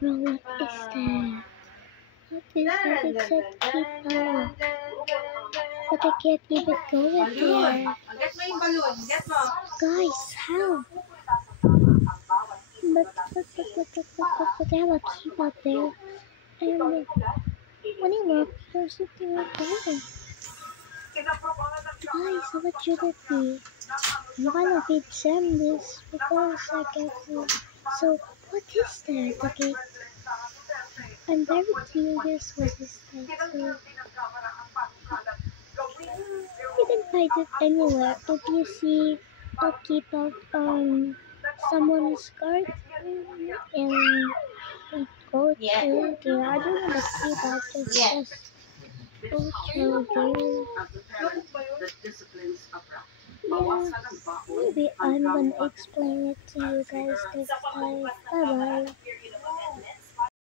Bro, what is that? What is that? It's a people. But I can't even go in there. Guys, how? But I have a keyboard there. And when you look, there's something right there. Guys, what should it be? I'm gonna feed Sam this because I get to. So, what is that? Okay, I'm very curious what is that. So, you can find it anywhere. If you see a keep of someone's card and it go Yeah. to there. I don't know the keyboard, just go through there. Yeah, maybe I'm gonna explain it to you guys next time. Bye bye.